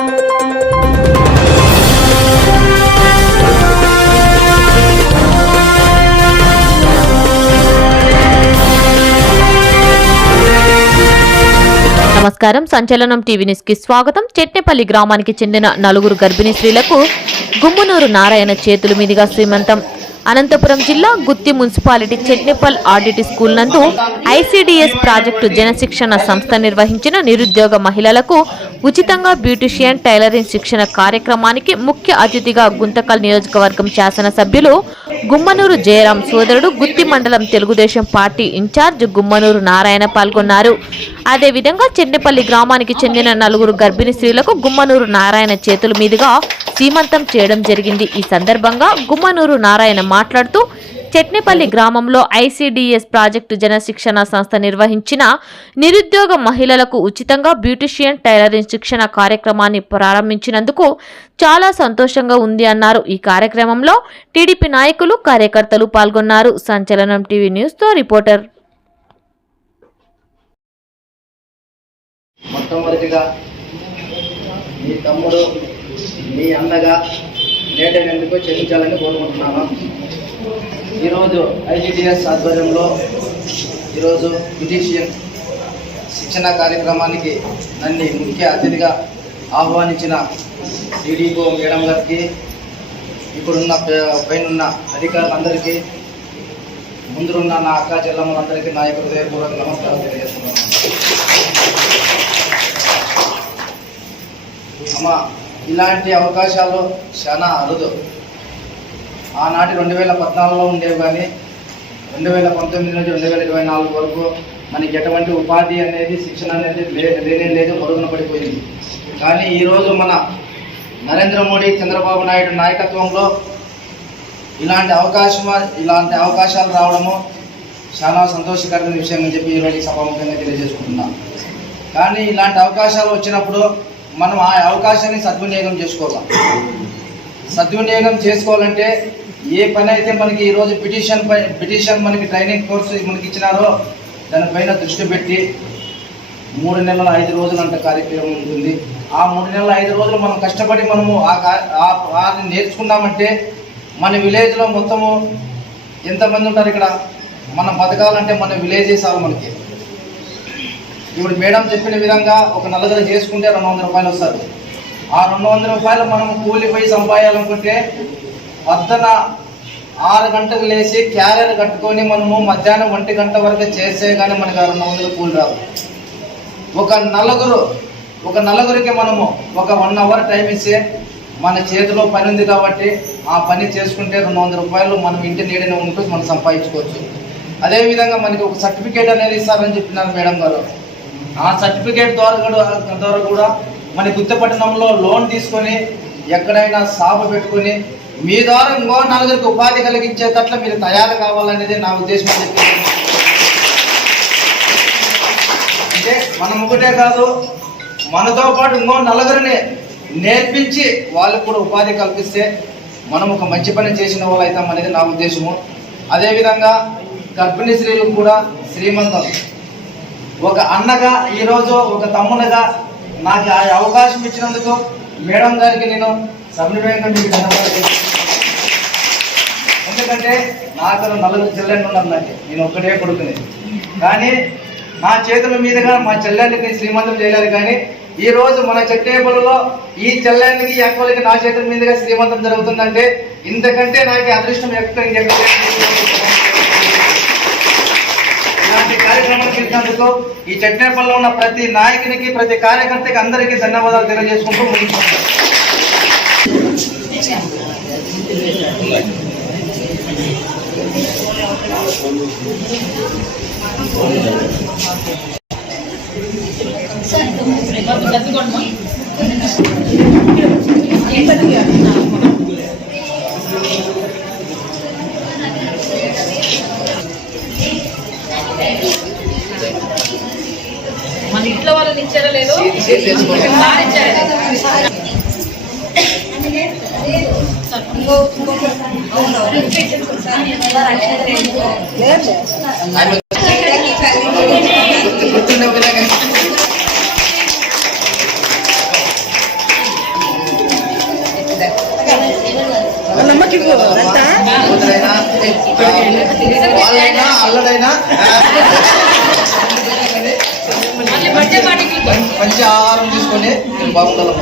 నమస్కారం, సంచలనం TV news కి స్వాగతం. చెట్నేపల్లి గ్రామానికి చెందిన నలుగురు గర్భిణీ స్త్రీలకు గుమ్మనూరు నారాయణ చేతుల మీదుగా శ్రీమంతం. అనంతపురం జిల్లా గుత్తి మున్సిపాలిటీ చెట్నేపల్ ఆర్డిటి స్కూల్ నందు ఐసిడిఎస్ ప్రాజెక్టు జనశిక్షణ సంస్థ నిర్వహించిన నిరుద్యోగ మహిళలకు ఉచితంగా బ్యూటిషియన్ టైలరింగ్ శిక్షణ కార్యక్రమానికి ముఖ్య అతిథిగా గుంతకల్ నియోజకవర్గం శాసనసభ్యులు గుమ్మనూరు జయరాం సోదరుడు, గుత్తి మండలం తెలుగుదేశం పార్టీ ఇన్ఛార్జ్ గుమ్మనూరు నారాయణ పాల్గొన్నారు. అదేవిధంగా చెట్నేపల్లి గ్రామానికి చెందిన నలుగురు గర్భిణీ స్త్రీలకు గుమ్మనూరు నారాయణ చేతుల మీదుగా సీమంతం చేయడం జరిగింది. ఈ సందర్భంగా గుమ్మనూరు నారాయణ మాట్లాడుతూ చెట్నేపల్లి గ్రామంలో ఐసిడిఎస్ ప్రాజెక్టు జనశిక్షణ సంస్థ నిర్వహించిన నిరుద్యోగ మహిళలకు ఉచితంగా బ్యూటిషియన్ టైలరింగ్ శిక్షణ కార్యక్రమాన్ని ప్రారంభించినందుకు చాలా సంతోషంగా ఉంది అన్నారు. ఈ కార్యక్రమంలో టీడీపీ నాయకులు, కార్యకర్తలు పాల్గొన్నారు. సంచలనం టీవీ న్యూస్ తో రిపోర్టర్. మొట్టమొదటిగా మీ తమ్ముడు, మీ అన్నగా నేటెందుకు చెల్లించాలని కోరుకుంటున్నాను. ఈరోజు ఐసిడిఎస్ ఆధ్వర్యంలో ఈరోజు బ్యూటిషియన్ శిక్షణ కార్యక్రమానికి నన్ను ముఖ్య అతిథిగా ఆహ్వానించిన టీడీపీ మేడం గారికి, ఇప్పుడున్న పైనున్న అధికారులందరికీ, ముందున్న నా అక్క చెల్లమ్మలందరికీ నా యొక్క హృదయపూర్వక నమస్కారం తెలియజేస్తున్నాను. అమ్మ, ఇలాంటి అవకాశాలు చాలా అరుదు. ఆనాటి 2014లో ఉండేవి, కానీ 2019 నుంచి 2024 వరకు మనకి ఎటువంటి ఉపాధి అనేది, శిక్షణ అనేది లేదు, మరుగున పడిపోయింది. కానీ ఈరోజు మన నరేంద్ర మోడీ, చంద్రబాబు నాయుడు నాయకత్వంలో ఇలాంటి అవకాశాలు రావడము చాలా సంతోషకరమైన విషయం అని చెప్పి ఈరోజు సభాముఖంగా తెలియజేసుకుంటున్నాం. కానీ ఇలాంటి అవకాశాలు వచ్చినప్పుడు మనం ఆ అవకాశాన్ని సద్వినియోగం చేసుకోవాలంటే ఏ పని అయితే మనకి ఈరోజు పిటిషన్ మనకి ట్రైనింగ్ కోర్సు మనకి ఇచ్చినారో దానిపైన దృష్టి పెట్టి 3 నెలల 5 రోజులు అంత కార్యక్రమం ఉంటుంది. ఆ 3 నెలల 5 రోజులు మనం కష్టపడి మనము నేర్చుకున్నామంటే మన విలేజ్లో మొత్తము ఎంతమంది ఉంటారు ఇక్కడ, మనం బతకాలంటే మన విలేజే చాలు మనకి. ఇప్పుడు మేడం చెప్పిన విధంగా ఒక నలుగురు చేసుకుంటే 200 రూపాయలు వస్తారు. ఆ 200 రూపాయలు మనం కూలిపోయి సంపాదించాలనుకుంటే పొద్దున 6 గంటలకు లేచి క్యారియర్ కట్టుకొని మనము మధ్యాహ్నం 1 గంట వరకు చేసే కానీ మనకు 200 కూలి రాదు. ఒక నలుగురికి మనము ఒక 1 అవర్ టైం ఇస్తే మన చేతిలో పని ఉంది కాబట్టి ఆ పని చేసుకుంటే 200 రూపాయలు మనం ఇంటి నీడనే ఉంటూ మనం సంపాదించుకోవచ్చు. అదేవిధంగా మనకి ఒక సర్టిఫికేట్ అనేది ఇస్తారని చెప్పినారు మేడం గారు. ఆ సర్టిఫికేట్ ద్వారా కూడా మన గుత్తపట్టణంలో లోన్ తీసుకొని ఎక్కడైనా షాపు పెట్టుకొని మీ ద్వారా ఇంకో నలుగురికి ఉపాధి కలిగించేటట్లు మీరు తయారు కావాలనేది నా ఉద్దేశం. అంటే మనం ఒకటే కాదు, మనతో పాటు ఇంకో నలుగురిని నేర్పించి వాళ్ళకు కూడా ఉపాధి కల్పిస్తే మనం ఒక మంచి పని చేసిన వాళ్ళు అవుతాం అనేది నా ఉద్దేశము. అదేవిధంగా గర్భిణీ స్త్రీలకు కూడా శ్రీమంతం. ఒక అన్నగా ఈరోజు ఒక తమ్మునగా నాకు ఆ అవకాశం ఇచ్చినందుకు మేడం గారికి నేను సవినయంగా మీకు ధన్యవాదాలు. ఎందుకంటే నాకు 4 చెల్లెళ్ళు ఉన్నారు, నాకు నేను ఒక్కటే కొడుకుని. కానీ నా చేతుల మీదుగా మా చెల్లెళ్ళకి శ్రీమంతం చేయలేదు. కానీ ఈరోజు మన చెట్టేపల్లిలో ఈ చెల్లెళ్ళకి, ఈ అక్కలకి నా చేతుల మీదుగా శ్రీమంతం జరుగుతుందంటే ఇంతకంటే నాకు అదృష్టం ఇలాంటి కార్యక్రమాలు చేసినందుకు ఈ చెట్నేపల్లిలో ఉన్న ప్రతి నాయకునికి, ప్రతి కార్యకర్తకి అందరికీ ధన్యవాదాలు తెలియజేసుకుంటూ ముగించుకుంటాం. మన ఇంట్లో వాళ్ళని ఇచ్చారా లేదు, వాళ్ళైనా అల్లడైనా మంచి ఆహారం తీసుకొని బాగుండాలి.